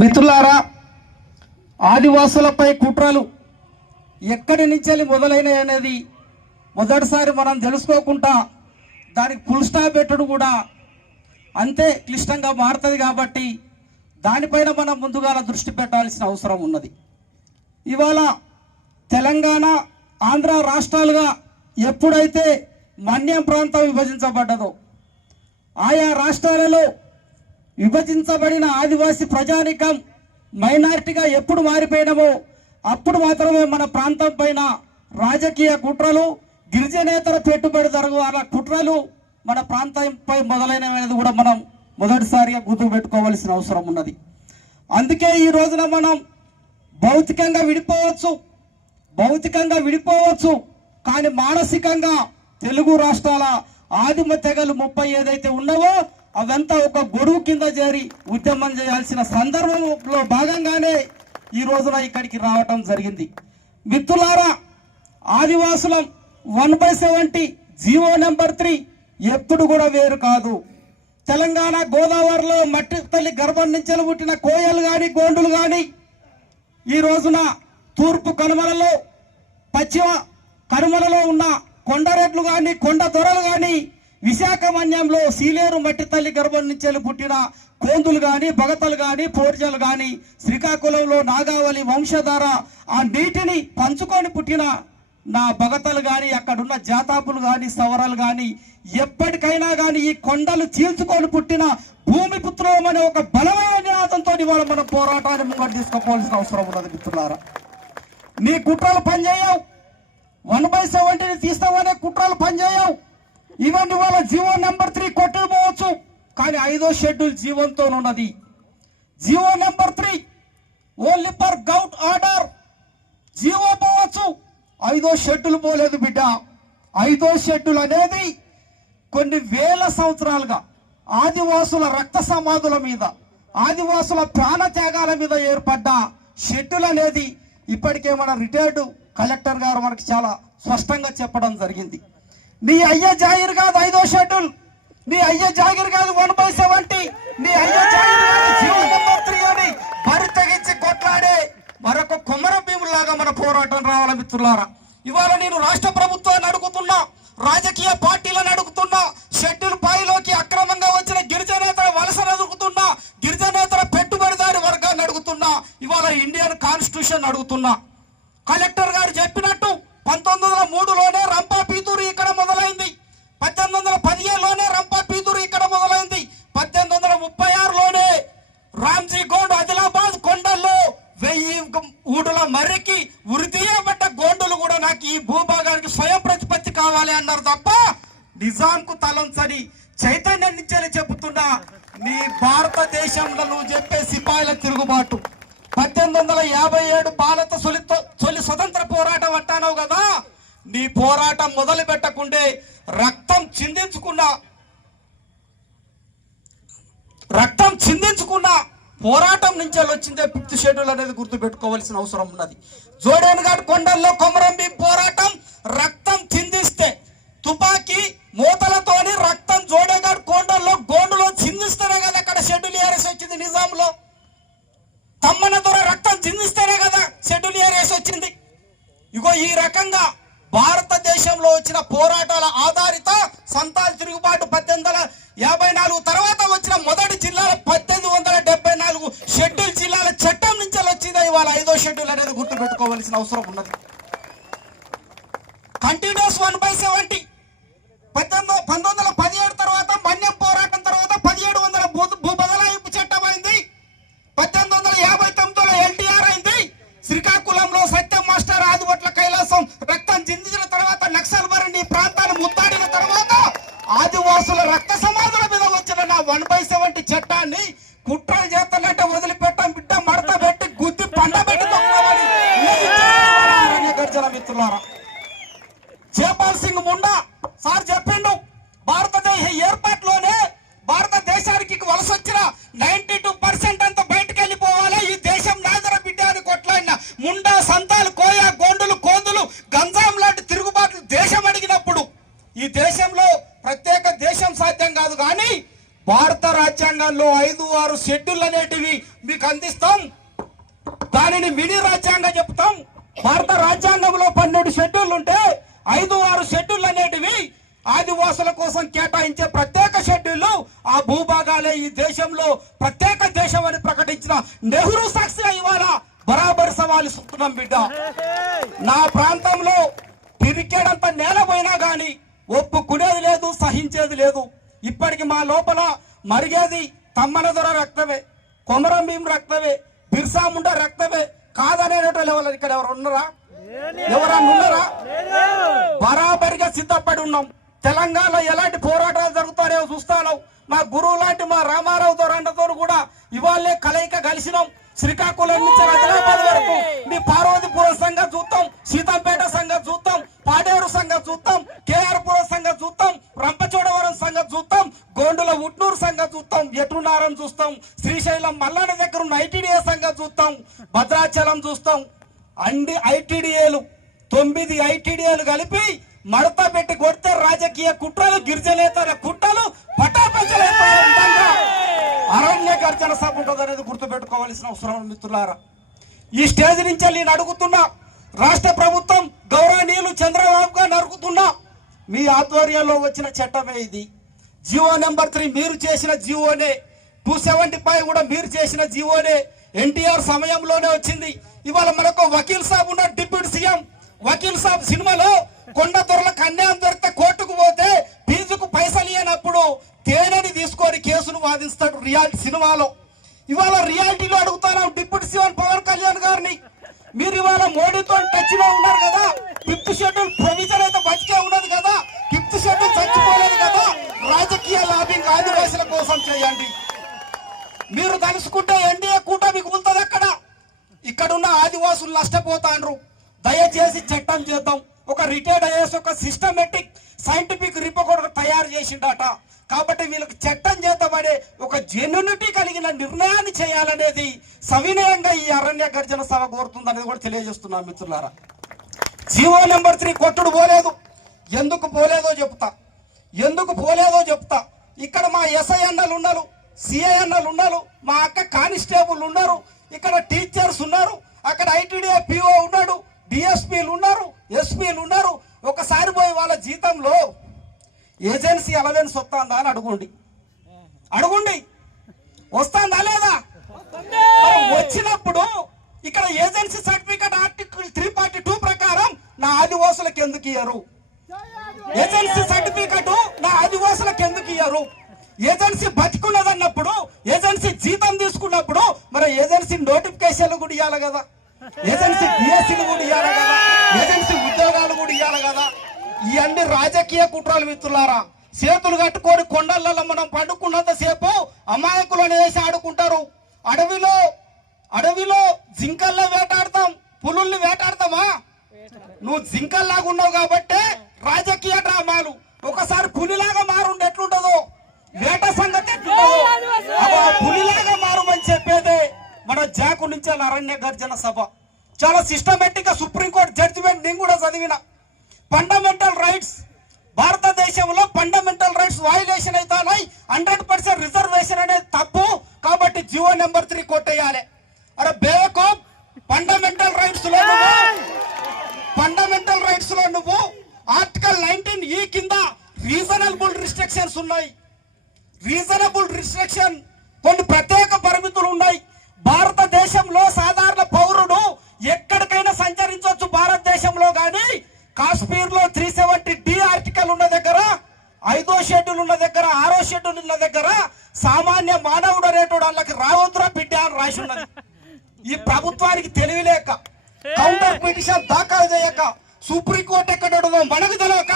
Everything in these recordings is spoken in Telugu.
మిత్రులారా, ఆదివాసులపై కుట్రలు ఎక్కడి నుంచి మొదలైనవి అనేది మొదటిసారి మనం తెలుసుకోకుండా దానికి ఫుల్ స్టాప్ పెట్టడం కూడా అంతే క్లిష్టంగా మారుతుంది. కాబట్టి దానిపైన మనం ముందుగా దృష్టి పెట్టాల్సిన అవసరం ఉన్నది. ఇవాళ తెలంగాణ ఆంధ్ర రాష్ట్రాలుగా ఎప్పుడైతే మన్యం ప్రాంతం విభజించబడ్డదో, ఆయా రాష్ట్రాలలో విభజించబడిన ఆదివాసీ ప్రజానికం మైనారిటీగా ఎప్పుడు మారిపోయినామో అప్పుడు మాత్రమే మన ప్రాంతం పైన రాజకీయ కుట్రలు, గిరిజనేతర పెట్టుబడిదారుల కుట్రలు మన ప్రాంతంపై మొదలైనది కూడా మనం మొదటిసారిగా గుర్తు పెట్టుకోవాల్సిన అవసరం ఉన్నది. అందుకే ఈ రోజున మనం భౌతికంగా విడిపోవచ్చు కానీ మానసికంగా తెలుగు రాష్ట్రాల ఆదిమ తెగలు 30 ఏదైతే ఉన్నావో అవంతా ఒక గొడుగు కింద చేరి ఉద్యమం చేయాల్సిన సందర్భంలో భాగంగానే ఈ రోజున ఇక్కడికి రావటం జరిగింది. మిత్రులారా, ఆదివాసులం 1/70 జీవో నెంబర్ 3 ఎప్పుడు కూడా వేరు కాదు. తెలంగాణ గోదావరిలో మట్టి తల్లి గర్భం నుంచి పుట్టిన కోయలు కానీ గోండులు కానీ ఈ రోజున తూర్పు కనుమలలో పశ్చిమ కనుమలలో ఉన్న కొండరెడ్లు కానీ కొండ దొరలు కానీ విశాఖ మన్యంలో సీలేరు మట్టి తల్లి గర్భం నుంచి పుట్టిన కోందులు కానీ భగతలు కానీ పోర్జలు కానీ శ్రీకాకుళంలో నాగావళి వంశధార ఆ నీటిని పంచుకొని పుట్టిన నా భగతలు కానీ అక్కడున్న జాతాపులు కానీ సవరాలు కానీ ఎప్పటికైనా కానీ ఈ కొండలు చీల్చుకొని పుట్టిన భూమి పుత్రం అనే ఒక బలమైన నినాదంతో ఇవాళ మనం పోరాటాన్ని ముంగడు తీసుకోవాల్సిన అవసరం ఉన్నది. మిత్రులారా, నీ కుట్రలు పనిచేయవు. 1/70 తీస్తామనే కుట్రలు పనిచేయవు. ఇవన్నీ వాళ్ళ జీవో నెంబర్ 3 కొట్టుకుపోవచ్చు కానీ 5వ షెడ్యూల్ జీవోతో ఉన్నది. GO number 3 only for govt order GO పోవచ్చు, 5వ షెడ్యూల్ పోలేదు బిడ్డ. 5వ షెడ్యూల్ అనేది కొన్ని వేల సంవత్సరాలుగా ఆదివాసుల రక్త సమాధుల మీద, ఆదివాసుల ప్రాణ త్యాగాల మీద ఏర్పడ్డ షెడ్యూల్ అనేది ఇప్పటికే మన రిటైర్డ్ కలెక్టర్ గారు మనకి చాలా స్పష్టంగా చెప్పడం జరిగింది. నీ అయ్య జాగిర్ కాదు 5వ షెడ్యూల్, నీ అయ్య జాగిర్ కాదు 1/70, నీ అయ్య జాగిర్ కాదు జీవో నెంబర్ 3 అని బరి తెగించి కొట్లాడే మరొక కొమర భీములాగా మన పోరాటం రావాలి. మిత్రులారా, ఇవాళ నేను రాష్ట్ర ప్రభుత్వాన్ని అడుగుతున్నా, రాజకీయ పార్టీలను అడుగుతున్నా, షెడ్యూల్ పైలోకి అక్రమంగా వచ్చిన గిరిజనేతర వలసను అడుగుతున్నా, గిరిజనేతర పెట్టుబడిదారి వర్గాన్ని అడుగుతున్నా, ఇవాళ ఇండియన్ కాన్స్టిట్యూషన్ అడుగుతున్నా. కలెక్టర్ గారు చెప్పినట్టు 1903లోనే రంపా పీతూరు ఇక్కడ మొదలైంది, 1817లోనే రంపా పీతూరు ఇక్కడ మొదలైంది, 1836లోనే రామ్జీ గోండ్ ఆదిలాబాద్ కొండల్లో 1000 ఊడుల మర్రికి ఉరితీయబడ్డ గోండులు కూడా నాకు ఈ భూభాగానికి స్వయం ప్రతిపత్తి కావాలి అన్నారు తప్ప నిజాంకు తలంచని చైతన్యం నుంచి చెబుతున్నా. నీ భారతదేశంలో నువ్వు చెప్పే సిపాయిల తిరుగుబాటు 1857 భారత తొలి స్వతంత్ర పోరాటం అంటావు కదా, నీ పోరాటం మొదలు పెట్టకుండే రక్తం చిందించుకున్న పోరాటం నుంచి వచ్చిందే 5th షెడ్యూల్ అనేది గుర్తు పెట్టుకోవాల్సిన అవసరం ఉన్నది. జోడేనుగాడ్ కొండల్లో కొమరం భీం పోరాటం రక్తం చిందిస్తే, తుపాకీ మూతలతోని రక్తం జోడేగాడ్ కొండల్లో గోండులో చిందిస్తేనే కదా అక్కడ షెడ్యూల్ ఏరేసి వచ్చింది. నిజాంలో తమ్మన దొర రక్తం చిందిస్తేనే కదా షెడ్యూల్ ఏరేసి వచ్చింది. ఇగో ఈ రకంగా భారతదేశంలో వచ్చిన పోరాటాల ఆధారిత సంతాల్ తిరుగుబాటు 1854 తర్వాత వచ్చిన మొదటి జిల్లాల 1874 షెడ్యూల్ జిల్లాల చట్టం నుంచి వచ్చిందా ఇవాళ 5వ షెడ్యూల్ అనేది గుర్తు పెట్టుకోవాల్సిన అవసరం ఉన్నది. కంటిన్యూస్ 1/70 1917 తర్వాత మన్యం పోరాటం తర్వాత 1700 భూ బదలాయింపు చట్టం అయింది, 1859లో ఎల్టీఆర్ అయింది, శ్రీకాకుళంలో సత్యం మాస్టర్ ఆదివట్ల కైలాసం రక్తం చిందించిన తర్వాత నక్సల్ బరిని ప్రాంతాన్ని ముత్తాడిన తర్వాత ఆదివాసుల రక్త సమాధుల మీద వచ్చిన నా 1/70 చట్టాన్ని కుట్రలు చేస్తున్నట్టే వదిలిపెట్టాం బిడ్డ, మడత పెట్టి గుద్ది పండబెట్టి గర్జన. మిత్రులారా, జైపాల్ సింగ్ ముండా సార్ చెప్పిండు, భారతదేశ ఏర్పాటులోనే భారతదేశానికి వలస వచ్చిన 92% అంతా బయటకు వెళ్ళిపోవాలి, ఈ దేశం నాదర బిడ్డ అని కొట్లాడిన ముండా సంతాలు కోయ గోండులు కోందులు గంజాం లాంటి తిరుగుబాట్లు దేశం అడిగినప్పుడు ఈ దేశంలో ప్రత్యేక దేశం సాధ్యం కాదు కానీ భారత రాజ్యాంగంలో 5-6 షెడ్యూల్ అనేటివి మీకు అందిస్తాం. దానిని మినీ రాజ్యాంగం చెప్తాం. భారత రాజ్యాంగంలో 12 షెడ్యూల్ ఉంటే 5-6 షెడ్యూల్ అనేటివి ఆదివాసుల కోసం కేటాయించే ప్రత్యేక షెడ్యూల్. ఆ భూభాగాలే ఈ దేశంలో ప్రత్యేక దేశం అని ప్రకటించిన నెహ్రూ సాక్షిగా ఇవాళ బరాబరి సవాలు ఇస్తున్నాం బిడ్డ. నా ప్రాంతంలో పిరికేడంత నేల పోయినా గాని ఒప్పుకునేది లేదు, సహించేది లేదు. ఇప్పటికి మా లోపల మరిగేది తమ్మన దొర రక్తమే, కొమరం భీం రక్తమే, బిర్సా ముండా రక్తమే. కాదనేటోళ్ళు ఎవరు ఇక్కడ ఎవరు ఉన్నారా? ఎవరన్నా ఉన్నారా? బరాబరిగా సిద్ధపడి ఉన్నాం. తెలంగాణలో ఎలాంటి పోరాటాలు జరుగుతాయో చూస్తాను. మా గురువు లాంటి మా రామారావు దొరండతో కూడా ఇవాళే కలయిక కలిసినాం. శ్రీకాకుళం నుంచి ఆదిలాబాద్ వరకు మీ పార్వతీపురం సంఘం చూస్తాం, సీతంపేట సంఘం చూస్తాం, పాడేరు సంఘం చూస్తాం, కేఆర్పురం సంఘం చూస్తాం, రంపచోడవరం సంఘం చూస్తాం, గోండుల ఉట్నూరు సంఘం చూస్తాం, ఎటునారం చూస్తాం, శ్రీశైలం మల్లన్న దగ్గర ఉన్న ఐటీడీఏ సంఘం చూస్తాం, భద్రాచలం చూస్తాం. అన్ని ఐటీడీఏలు 9 ఐటీడీఏలు కలిపి మడత పెట్టి కొడితే రాజకీయ కుట్రలు, గిరిజనేతర కుట్రలు పటాపంచలైపోయే విధంగా అరణ్య గర్జన సభ ఉంటుంది అనేది గుర్తుపెట్టుకోవాల్సిన అవసరం మిత్రులారా. ఈ స్టేజ్ నుంచి నేను అడుగుతున్నా, రాష్ట్ర ప్రభుత్వం గౌరవనీయులు చంద్రబాబు గారిని అడుగుతున్నా, మీ ఆధ్వర్యంలో వచ్చిన చట్టమే ఇది. జియో నెంబర్ 3 మీరు చేసిన జియోనే, 275 కూడా మీరు చేసిన జియోనే. ఎన్టీఆర్ సమయంలోనే వచ్చింది. ఇవాళ మనకు వకీల్ సాబ్ ఉన్న డిప్యూటీ సీఎం. వకీల్ సాబ్ సినిమాలో కొండ దొరలకు అన్యాయం దొరికితే కోర్టుకు పోతే ఫీజుకు పైసలు ఇవ్వనప్పుడు తేనెని తీసుకొని కేసును వాదిస్తాడు రియాలిటీ సినిమాలో. ఇవాళ రియాలిటీలో అడుగుతున్నాం డిప్యూటీ సీఎం పవన్ కళ్యాణ్ గారిని, మీరు ఇవాళ మోడీతో టచ్ లో ఉన్నారు కదా, 5th షెడ్యూల్ ప్రొవిజన్ అయితే బతికే ఉన్నది కదా, 5th షెడ్యూల్ చచ్చిపోలేదు కదా, రాజకీయ లాబింగ్ ఆదివాసుల కోసం చేయండి. మీరు తలుసుకుంటే ఎన్డీఏ కూటమి కూలుతుంది. ఇక్కడున్న ఆదివాసులు నష్టపోతాండ్రు. దయచేసి చట్టం చేద్దాం. ఒక రిటైర్డ్ అయ్యేసి ఒక సిస్టమేటిక్ సైంటిఫిక్ రిపోర్ట్ తయారు చేసిండట. కాబట్టి వీళ్ళకి చట్టం చేద్దామనే ఒక జెన్యునిటీ కలిగిన నిర్ణయాన్ని చేయాలనేది సవినయంగా ఈ అరణ్య గర్జన సభ కోరుతుందనేది కూడా తెలియజేస్తున్నాను మిత్రులారా. జియో నెంబర్ 3 కొట్టుడు పోలేదు. ఎందుకు పోలేదో చెప్తా. ఇక్కడ మా ఎస్ఐ అన్నలు ఉన్నారు, సిఐ అన్నలు ఉన్నారు, మా అక్క కానిస్టేబుల్ ఉన్నారు, ఇక్కడ టీచర్స్ ఉన్నారు, అక్కడ ఐటీడీఏ పిఓ ఉన్నాడు, డిఎస్పీలు ఉన్నారు, ఎస్పీలు ఉన్నారు. ఒకసారి పోయి వాళ్ళ జీతంలో ఏజెన్సీ అలవెన్స్ వస్తుందా అని అడుగుండి. వస్తుందా లేదా? వచ్చినప్పుడు ఇక్కడ ఏజెన్సీ సర్టిఫికేట్ ఆర్టికల్ 342 ప్రకారం నా ఆదివాసులకు ఎందుకు ఇయ్యరు? ఏజెన్సీ సర్టిఫికేట్ నా ఆదివాసులకు ఎందుకు ఇయ్యరు? ఏజెన్సీ బతికున్నదన్నప్పుడు, ఏజెన్సీ జీతం తీసుకున్నప్పుడు మరి ఏజెన్సీ నోటిఫికేషన్లు కూడా ఇవ్వాలి కదా, ఏజెన్సీ బిఎస్సీలు కూడా ఇవ్వాలి కదా, ఏజెన్సీ ఉద్యోగాలు కూడా ఇవ్వాలి కదా. ఇవన్నీ రాజకీయ కుట్రలు మిత్రులారా. చేతులు కట్టుకొని కొండలలో మనం పండుకున్నంత సేపు అమాయకులను వేసి ఆడుకుంటారు. అడవిలో జింకల్లో వేటాడతాం, పులుల్ని వేటాడతామా? నువ్వు జింకల్లాగా ఉన్నావు కాబట్టి రాజకీయ డ్రామాలు. ఒకసారి పులిలాగా మారుండి ఎట్లుంటుందో, వేట సంగతి ఎట్లుంటుందో, పులిలాగా మారుమని చెప్పేదే మన జాకు నుంచి అరణ్య గర్జన సభ. చాలా సిస్టమేటిక్ గా సుప్రీంకోర్టు జడ్జిమెంట్ నేను కూడా చదివిన. ఫండమెంటల్ రైట్స్, భారతదేశంలో ఫండమెంటల్ రైట్స్ వయలేషన్ అవుతాయి. 100% రిజర్వేషన్ అనేది తప్పు. కాబట్టి జియో నెంబర్ 3 కొట్టేయాలి. అరే బేవకూఫ్, ఫండమెంటల్ రైట్స్ లో నువ్వు ఆర్టికల్ 19E కింద రీజనబుల్ రిస్ట్రిక్షన్స్ ఉన్నాయి. రీజనబుల్ రిస్ట్రిక్షన్ కొన్ని ప్రత్యేక పరిమితులు ఉన్నాయి. భారతదేశంలో సాధారణ పౌరుడు ఎక్కడికైనా సంచరించవచ్చు భారతదేశంలో. కానీ కాశ్మీర్ లో 370D ఆర్టికల్ ఉన్న దగ్గర, 5వ షెడ్యూల్ ఉన్న దగ్గర, 6వ షెడ్యూల్ ఉన్న దగ్గర సామాన్య మానవుడు అనేటోడు వాళ్ళకి రావద్దురా బిడ్డ అని రాసి ఉన్నది. ఈ ప్రభుత్వానికి తెలివిలేక, కౌంటర్ పిటిషన్ దాఖలు చేయక, సుప్రీంకోర్టు ఎక్కడో మనకు తెలియక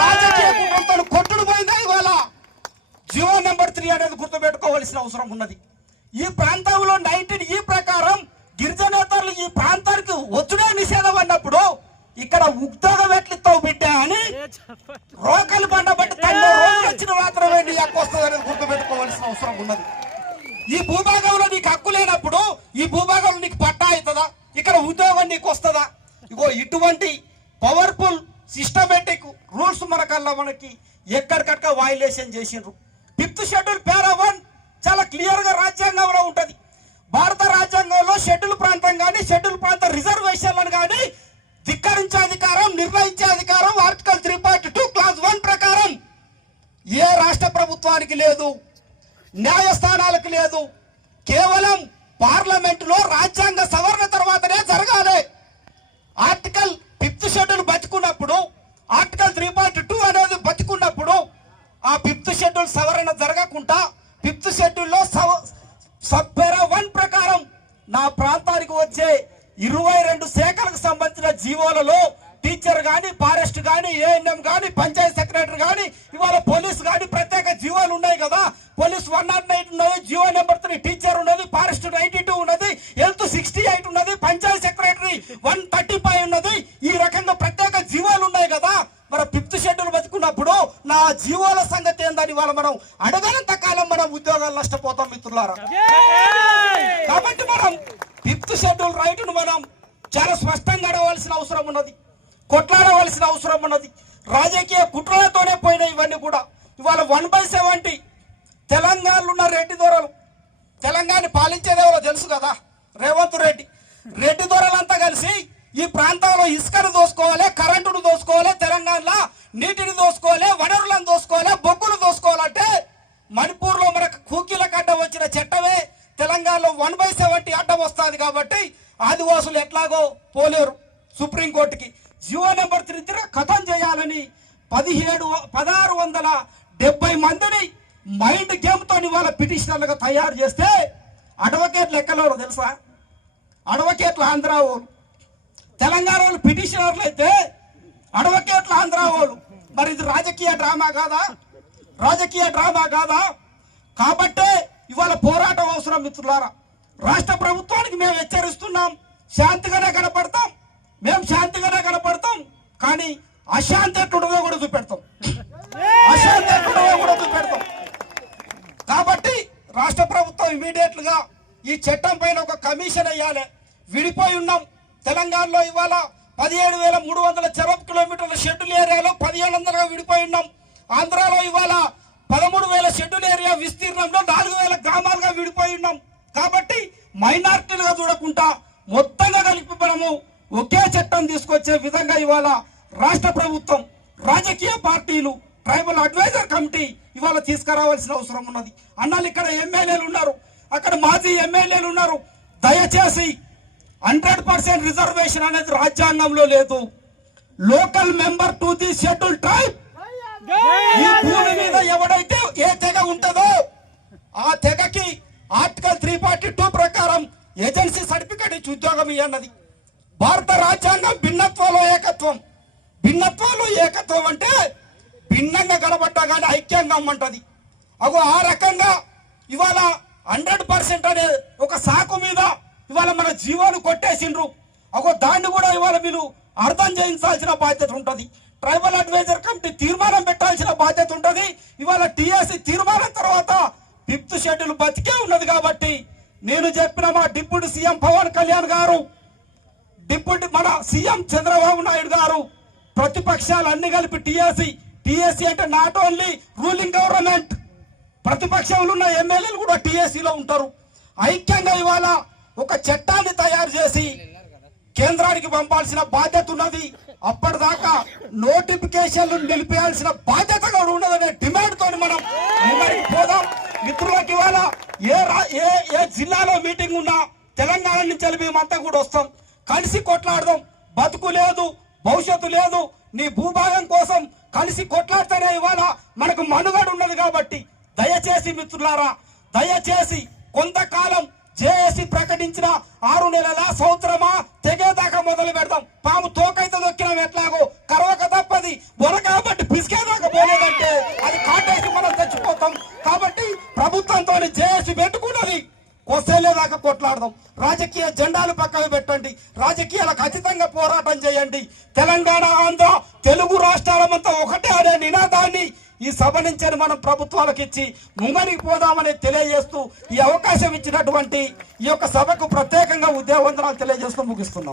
రాజకీయ కుటుంబంతో కొట్టుడు పోయిందా ఇవాళ. జియో నెంబర్ 3 అనేది గుర్తుపెట్టుకోవాల్సిన అవసరం ఉన్నది. ఈ ప్రాంతంలో 19E ప్రకారం గిరిజనేతరులు ఈ ప్రాంతానికి వచ్చుడే నిషేధం అన్నప్పుడు ఇక్కడ ఉద్యోగం ఎట్లిస్తావు బిడ్డ అని రోకలు పండబట్టి తన రోజులు వచ్చిన మాత్రమే నీ హక్కు వస్తుంది అనేది గుర్తుపెట్టుకోవాల్సిన అవసరం ఉన్నది. ఈ భూభాగంలో నీకు హక్కు లేనప్పుడు ఈ భూభాగంలో నీకు పట్టా అవుతుందా? ఇక్కడ ఉద్యోగం నీకు వస్తుందా? ఇగో ఇటువంటి పవర్ఫుల్ సిస్టమేటిక్ రూల్స్ మనకి ఎక్కడికక్కడ వయలేషన్ చేసిండ్రు. 5th షెడ్యూల్ పేరా 1 చాలా క్లియర్ గా రాజ్యాంగంలో ఉంటది. భారత రాజ్యాంగంలో షెడ్యూల్ ప్రాంతం కానీ షెడ్యూల్ ప్రాంత రిజర్వేషన్లను కానీ ధిక్కరించే అధికారం, నిర్ణయించే అధికారం ఆర్టికల్ 3.2 క్లాజ్ 1 ప్రకారం ఏ రాష్ట్ర ప్రభుత్వానికి లేదు, న్యాయస్థానాలకు లేదు. కేవలం పార్లమెంటులో రాజ్యాంగ సవరణ తర్వాతనే జరగాలి. ఆర్టికల్ 5th షెడ్యూల్ బతికున్నప్పుడు, ఆర్టికల్ 3.2 అనేది బతికున్నప్పుడు ఆ 5th షెడ్యూల్ సవరణ జరగకుండా 5th షెడ్యూల్లో సబ్పెరా 1 ప్రకారం నా ప్రాంతానికి వచ్చే 22 శాఖలకు సంబంధించిన జీవోలలో టీచర్ గాని, ఫారెస్ట్ గాని, ఏఎన్ఎం గాని, పంచాయత్ సెక్రటరీ గాని, ఇవాళ పోలీస్ గాని ప్రత్యేక జీవోలు ఉన్నాయి కదా. పోలీస్ 109 ఉన్నది, జీవో నెంబర్ 3, టీచర్ ఉన్నది, ఫారెస్ట్ 92 ఉన్నది, హెల్త్ 68 ఉన్నది, పంచాయత్ సెక్రటరీ 135 ఉన్నది. ఈ రకంగా ప్రత్యేక జీవోలు ఉన్నాయి కదా. మరి 5th షెడ్యూల్ బతుకున్నప్పుడు నా జీవోల సంగతి ఏందని ఇవాళ మనం అడగనంత కాలం మనం ఉద్యోగాలు నష్టపోతాం మిత్రులారా. కాబట్టి మనం 5th షెడ్యూల్ రైట్ ను మనం చాలా స్పష్టంగా అడగవలసిన అవసరం ఉన్నది, కొట్లాడవలసిన అవసరం ఉన్నది. రాజకీయ కుట్రలతోనే పోయిన ఇవన్నీ కూడా. ఇవాళ 1/70 తెలంగాణలో ఉన్న రెడ్డి దొరలు, తెలంగాణ పాలించేదేవో తెలుసు కదా, రేవంత్ రెడ్డి. రెడ్డి దొరలంతా కలిసి ఈ ప్రాంతంలో ఇసుకను దోసుకోవాలి, కరెంటును దోసుకోవాలి, తెలంగాణలో నీటిని దోసుకోవాలి, వనరులను దోసుకోవాలి, బొగ్గులు దోసుకోవాలంటే మణిపూర్లో మనకు కూకీలకు అడ్డం వచ్చిన చట్టమే తెలంగాణలో 1/70 అడ్డం వస్తుంది. కాబట్టి ఆదివాసులు ఎట్లాగో పోలేరు సుప్రీంకోర్టుకి. జీవో నెంబర్ 3 ఖతం చేయాలని 1670 మందిని మైండ్ గేమ్ తో ఇవాళ పిటిషనర్లుగా తయారు చేస్తే అడ్వకేట్లు ఎక్కలేరు తెలుసా? అడ్వకేట్లు ఆంధ్ర వాళ్ళు, తెలంగాణ వాళ్ళు పిటిషనర్లు అయితే అడ్వకేట్లు ఆంధ్ర వాళ్ళు. మరి ఇది రాజకీయ డ్రామా కాదా? రాజకీయ డ్రామా కాదా? కాబట్టే ఇవాళ పోరాటం అవసరం మిత్రులారా. రాష్ట్ర ప్రభుత్వానికి మేము హెచ్చరిస్తున్నాం, శాంతిగానే కనపడతాం, మేము శాంతిగానే కనపడతాం, కానీ అశాంతి ఎట్లుండదో కూడా చూపెడతాం, అశాంతి ఎట్లుండదో కూడా చూపెడతాం. కాబట్టి రాష్ట్ర ప్రభుత్వం ఇమీడియట్ గా ఈ చట్టం పైన ఒక కమిషన్ వేయాలి. విడిపోయి ఉన్నాం తెలంగాణలో. ఇవాళ 17,300 చదరపు కిలోమీటర్ల షెడ్యూల్ ఏరియాలో 1,700గా విడిపోయి ఉన్నాం. ఆంధ్రాలో ఇవాళ 13,000 షెడ్యూల్ ఏరియా విస్తీర్ణంలో 4,000 గ్రామాలుగా విడిపోయి ఉన్నాం. కాబట్టి మైనారిటీలుగా చూడకుండా మొత్తంగా కలిపి మనము ఒకే చట్టం తీసుకొచ్చే విధంగా ఇవాళ రాష్ట్ర ప్రభుత్వం, రాజకీయ పార్టీలు, ట్రైబల్ అడ్వైజర్ కమిటీ ఇవాళ తీసుకురావాల్సిన అవసరం ఉన్నది. అన్నాళ్ళు ఇక్కడ ఎమ్మెల్యేలు ఉన్నారు, అక్కడ మాజీ ఎమ్మెల్యేలు ఉన్నారు. దయచేసి 100% రిజర్వేషన్ అనేది రాజ్యాంగంలో లేదు. Local member to the schedule tribe, ఈ భూమి మీద ఎవడైతే ఏ తెగ ఉంటుందో ఆ తెగకి ఆర్టికల్ 3.2 ప్రకారం ఏజెన్సీ సర్టిఫికేట్ ఇచ్చి ఉద్యోగం ఇవ్వన్నది. భారత రాజ్యాంగం భిన్నత్వంలో ఏకత్వం, భిన్నత్వంలో ఏకత్వం అంటే భిన్నంగా కనబడ్డా కానీ ఐక్యంగా ఉంటది. అగో ఆ రకంగా ఇవాళ 100% అనే ఒక సాకు మీద ఇవాళ మన జీవాలు కొట్టేసిండ్రు. అగో దాన్ని కూడా ఇవాళ మీరు అర్థం చేయించాల్సిన బాధ్యత ఉంటది. ట్రైబల్ అడ్వైజర్ కమిటీ తీర్మానం పెట్టాల్సిన బాధ్యత ఉంటది. ఇవాళ టీఎస్సీ తీర్మానం తర్వాత 5th షెడ్యూల్ బతికే ఉన్నది. కాబట్టి నేను చెప్పిన మా డిప్యూటీ సీఎం పవన్ కళ్యాణ్ గారు, డిప్యూటీ మన సీఎం చంద్రబాబు నాయుడు గారు, ప్రతిపక్షాలు అన్ని కలిపి టీఎస్సీ అంటే నాట్ ఓన్లీ రూలింగ్ గవర్నమెంట్, ప్రతిపక్షంలో ఉన్న ఎమ్మెల్యేలు కూడా టీఎస్సీలో ఉంటారు. ఐక్యంగా ఇవాళ ఒక చట్టాన్ని తయారు చేసి కేంద్రానికి పంపాల్సిన బాధ్యత ఉన్నది. అప్పటిదాకా నోటిఫికేషన్లు నిలిపేయాల్సిన బాధ్యత కూడా ఉన్నదనే డిమాండ్ తోని మనం ముందరికి పోదాం. మిత్రులకు ఇవాళ ఏ జిల్లాలో మీటింగ్ ఉన్నా తెలంగాణ నుంచి మేమంతా కూడా వస్తాం, కలిసి కొట్లాడదాం. బతుకు లేదు, భవిష్యత్తు లేదు, నీ భూభాగం కోసం కలిసి కొట్లాడితేనే ఇవాళ మనకు మనుగడ ఉన్నది. కాబట్టి దయచేసి మిత్రులారా, దయచేసి కొంతకాలం జేఏసీ ప్రకటించిన 6 నెలల సంవత్సరమా తెగేదాకా మొదలు పెడదాం. పాము తోకైతే దొక్కినాం ఎట్లాగో, కరవక తప్పది, బొర కాబట్టి పిసికేదాకా పోలేదంటే అది కాటేసి మనం తెచ్చిపోతాం. కాబట్టి ప్రభుత్వంతో జేఏసీ పెట్టుకున్నది, కొసేలేదాకా కొట్లాడదాం. రాజకీయ జెండాలు పక్కకు పెట్టండి, రాజకీయాలకు అతీతంగా పోరాటం చేయండి. తెలంగాణ, ఆంధ్ర, తెలుగు రాష్ట్రాలమంతా ఒకటే అనే నినాదాన్ని ఈ సభ నుంచి మనం ప్రభుత్వాలకు ఇచ్చి ముంగరికి పోదామని తెలియజేస్తూ ఈ అవకాశం ఇచ్చినటువంటి ఈ యొక్క సభకు ప్రత్యేకంగా ఉద్యమవందనాలు తెలియజేస్తూ ముగిస్తున్నాం.